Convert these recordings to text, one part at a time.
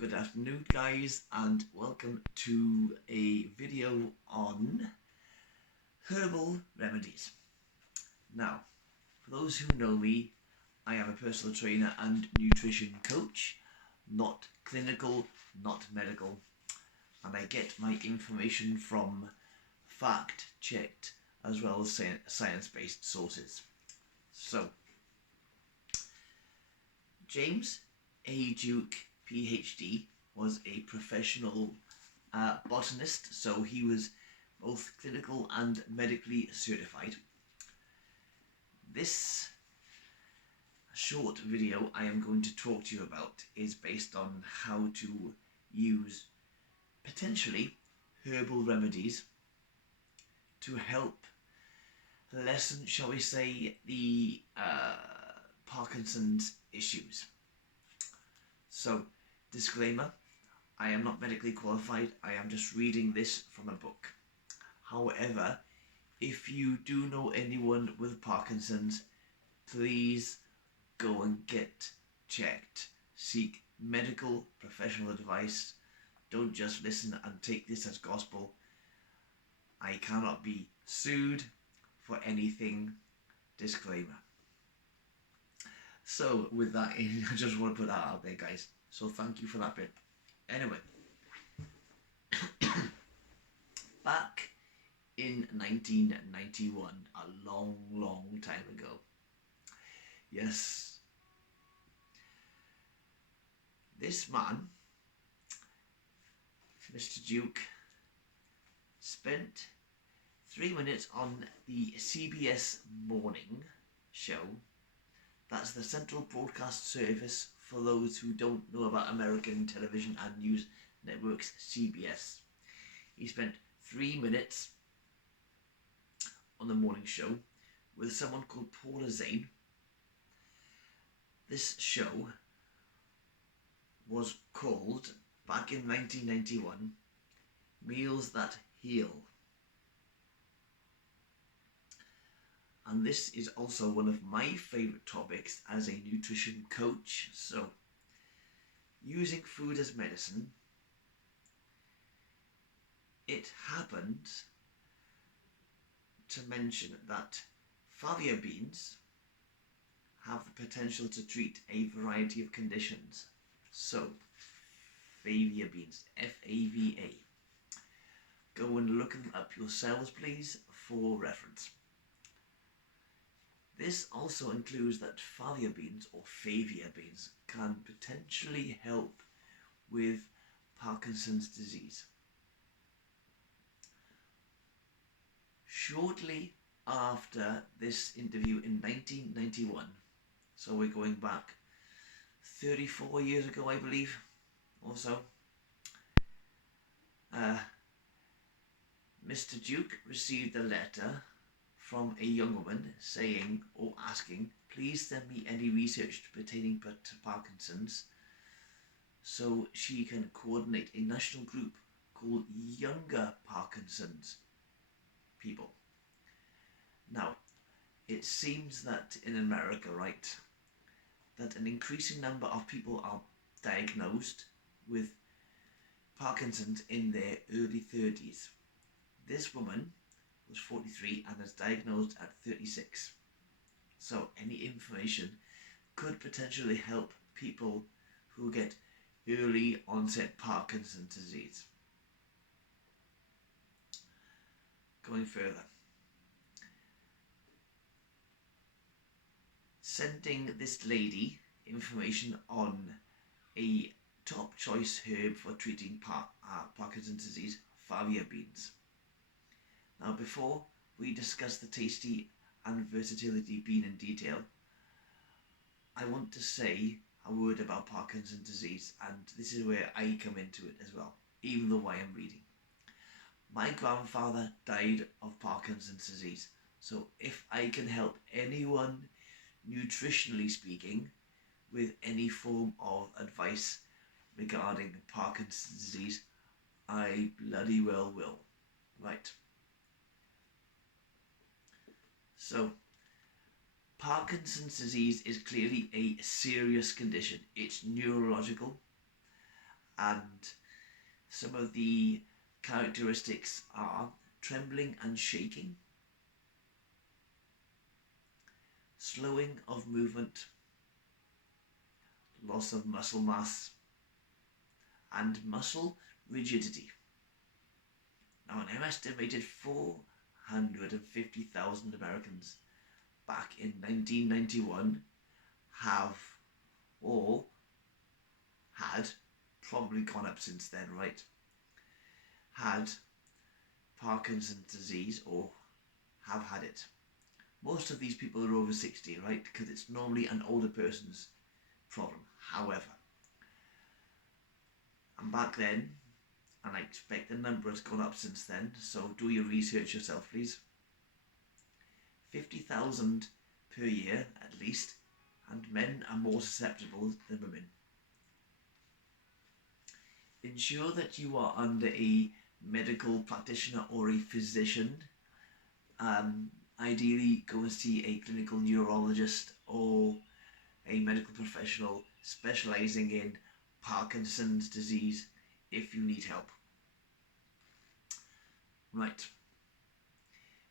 Good afternoon guys, and welcome to a video on herbal remedies. Now, for those who know me, I am a personal trainer and nutrition coach, not clinical, not medical, and I get my information from fact-checked as well as science-based sources. So, James A. Duke, PhD, was a professional botanist, so he was both clinical and medically certified. This short video I am going to talk to you about is based on how to use potentially herbal remedies to help lessen, shall we say, the Parkinson's issues. So, disclaimer, I am not medically qualified, I am just reading this from a book. However, if you do know anyone with Parkinson's, please go and get checked. Seek medical professional advice. Don't just listen and take this as gospel. I cannot be sued for anything. Disclaimer. So with that, I just want to put that out there, guys. So thank you for that bit. Anyway, back in 1991, a long time ago. Yes, this man, Mr. Duke, spent 3 minutes on the CBS morning show. That's the Central Broadcast Service for those who don't know about American television and news networks, CBS. He spent 3 minutes on the morning show with someone called Paula Zane. This show was called, back in 1991, Meals That Heal. And this is also one of my favourite topics as a nutrition coach. So, using food as medicine, it happened to mention that fava beans have the potential to treat a variety of conditions. So, fava beans, F-A-V-A. Go and look them up yourselves, please, for reference. This also includes that fava beans, or fava beans, can potentially help with Parkinson's disease. Shortly after this interview in 1991, so we're going back 34 years ago, I believe, or so, Mr. Duke received a letter from a young woman saying or asking, please send me any research pertaining to Parkinson's so she can coordinate a national group called Younger Parkinsons People. Now, it seems that in America, right, that an increasing number of people are diagnosed with Parkinson's in their early 30s. This woman was 43 and is diagnosed at 36. So any information could potentially help people who get early onset Parkinson's disease. Going further, sending this lady information on a top choice herb for treating Parkinson's disease, fava beans. Now, before we discuss the tasty and versatility bean in detail, I want to say a word about Parkinson's disease, and this is where I come into it as well, even though I am reading. My grandfather died of Parkinson's disease, so if I can help anyone, nutritionally speaking, with any form of advice regarding Parkinson's disease, I bloody well will. Right. So, Parkinson's disease is clearly a serious condition. It's neurological and some of the characteristics are trembling and shaking, slowing of movement, loss of muscle mass, and muscle rigidity. Now, an estimated 450,000 Americans back in 1991 have or had, probably gone up since then, right, had Parkinson's disease or have had it. Most of these people are over 60, right, because it's normally an older person's problem. However, and back then, and I expect the number has gone up since then, so do your research yourself, please. 50,000 per year at least, and men are more susceptible than women. Ensure that you are under a medical practitioner or a physician. Ideally, go and see a clinical neurologist or a medical professional specializing in Parkinson's disease if you need help. Right.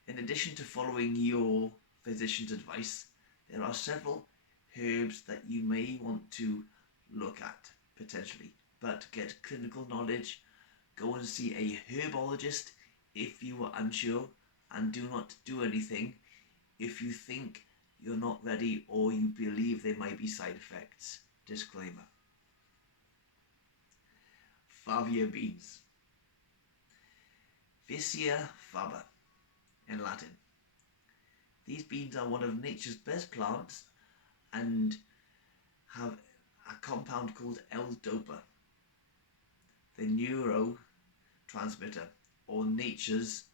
In addition to following your physician's advice, there are several herbs that you may want to look at potentially, but get clinical knowledge. Go and see a herbologist if you are unsure, and do not do anything if you think you're not ready or you believe there might be side effects. Disclaimer. Fava beans. Vicia fava in Latin. These beans are one of nature's best plants and have a compound called L Dopa, the neurotransmitter, or nature's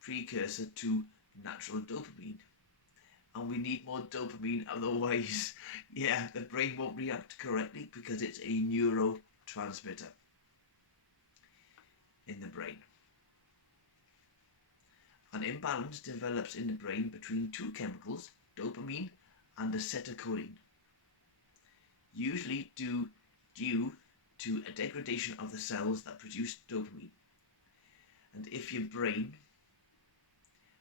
precursor to natural dopamine. And we need more dopamine, otherwise, the brain won't react correctly because it's a neurotransmitter in the brain. An imbalance develops in the brain between two chemicals, dopamine and acetylcholine, usually due to a degradation of the cells that produce dopamine. And if your brain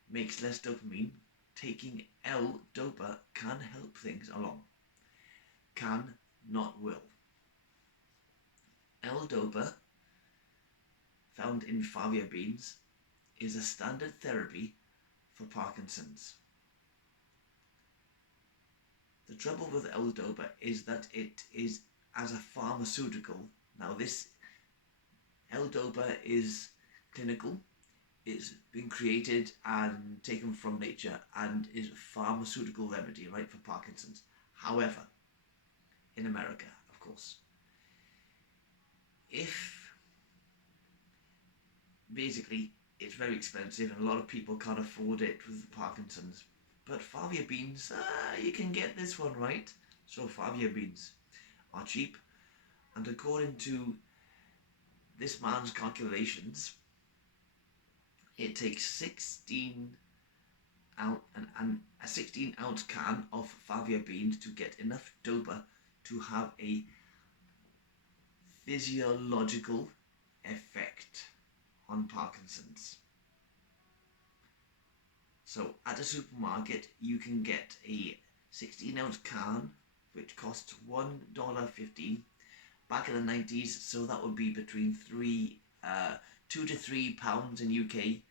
makes less dopamine, taking L Dopa can help things along. Can, not will. L Dopa, found in fava beans, is a standard therapy for Parkinson's. The trouble with L Dopa is that it is as a pharmaceutical. Now this L Dopa is clinical. It's been created and taken from nature and is a pharmaceutical remedy, right, for Parkinson's. However, in America, of course, basically it's very expensive and a lot of people can't afford it with Parkinson's. But fava beans, you can get this one, right? So fava beans are cheap, and according to this man's calculations, it takes 16 ounce and a 16-ounce can of fava beans to get enough dopa to have a physiological effect on Parkinson's. So at a supermarket you can get a 16-ounce can which costs $1.15 back in the 90s, so that would be between £2 to £3 in UK,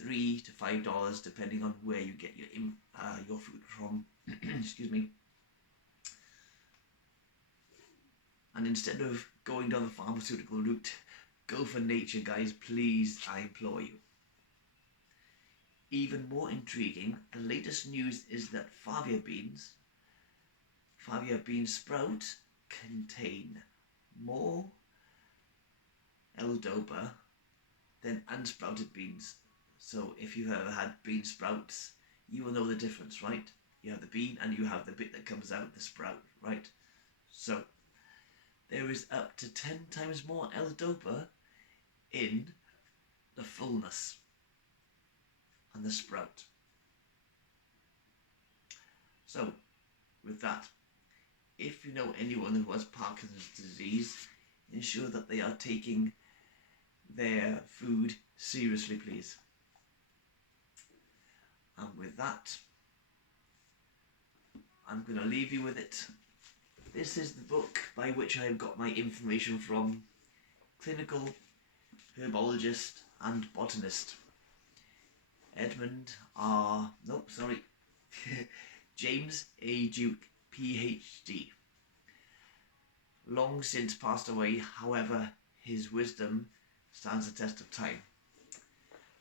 $3 to $5 depending on where you get your food from. Excuse me. And instead of going down the pharmaceutical route, go for nature, guys, please, I implore you. Even more intriguing, the latest news is that fava bean sprouts contain more L Dopa than unsprouted beans. So if you've ever had bean sprouts, you will know the difference, right? You have the bean and you have the bit that comes out, the sprout, right? So there is up to 10 times more L Dopa in the fullness and the sprout. So with that, if you know anyone who has Parkinson's disease, ensure that they are taking their food seriously, please. And with that, I'm going to leave you with it. This is the book by which I have got my information from. Clinical herbologist and botanist James A. Duke, PhD. Long since passed away, however, his wisdom stands the test of time.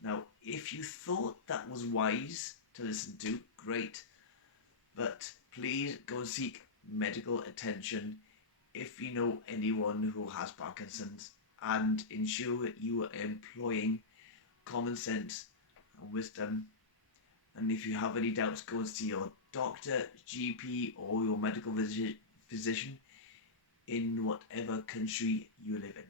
Now, if you thought that was wise to listen to, great, but please go and seek medical attention if you know anyone who has Parkinson's, and ensure you are employing common sense and wisdom. And if you have any doubts, go and see your doctor, GP, or your medical physician in whatever country you live in.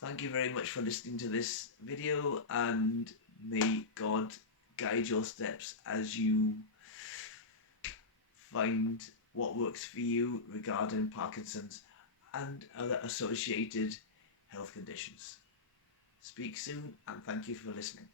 Thank you very much for listening to this video, and may God guide your steps as you find what works for you regarding Parkinson's and other associated health conditions. Speak soon, and thank you for listening.